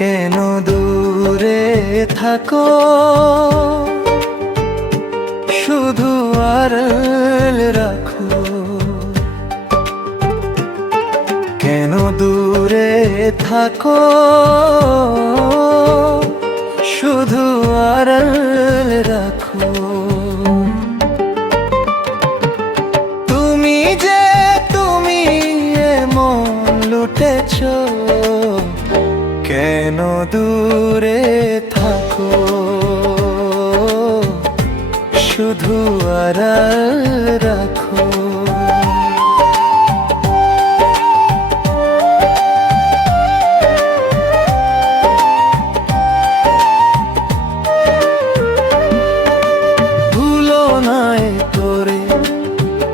কেন দূরে থাকো, শুধু আড়াল রাখো। কেন দূরে থাকো, শুধু আড়াল রাখো। তুমি যে তুমি এমন লুটেছো, কেন দূরে থাকো, শুধু আড়াল রাখো। ভুলো নাই তোরে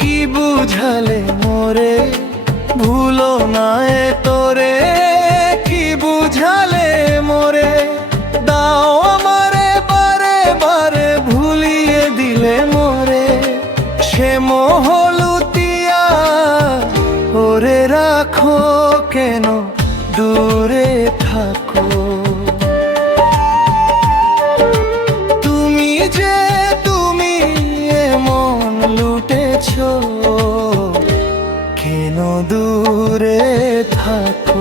কি বুঝালে মোরে, ভুলো নাই তোরে কি বুঝালে মোরে। দাও আমারে বারে বারে ভুলিয়ে দিলে মোরে, সে মোহ লুটিয়া ওরে রাখো। কেন দূরে থাকো, তুমি যে তুমি এমন লুটেছো, কেন দূরে থাকো।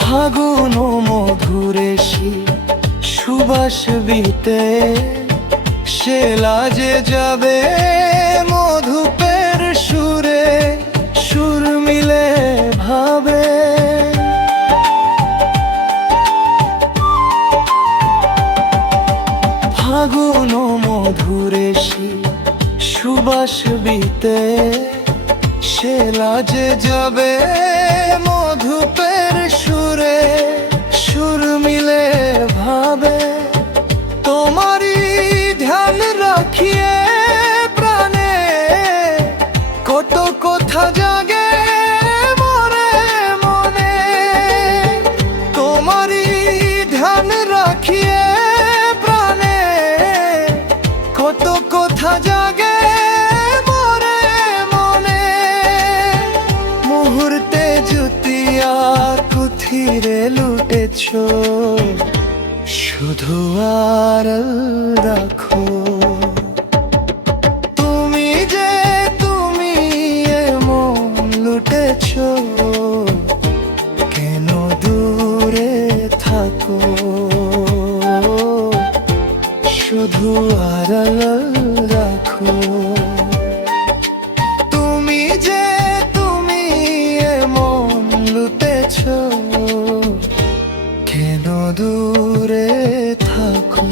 ফাগুন মধুরে সুবাস বিতে, সে লাজে যাবে মধুপের সুরে, সুর মিলে ভাবে। ফাগুন মধুরে সুবাস বিতে, সে লাজে যাবে মধুপের সুরে, সুর মিলে ভাবে। তোমারই ধ্যান রাখিয়ে প্রাণে কত কথা জাগে মরে মনে। তোমারই ধ্যান রাখিয়ে প্রাণে কত কথা জাগে মরে মনে। মুহূর্তে জুতিয়া কুথিরে লুটেছো, শুধু আড়াল রাখো। তুমি যে তুমি এমন লুটেছো, কেন দূরে থাকো, শুধু আড়াল রাখো। তুমি যে তুমি এমন লুটেছো, কেন দূরে থাকো।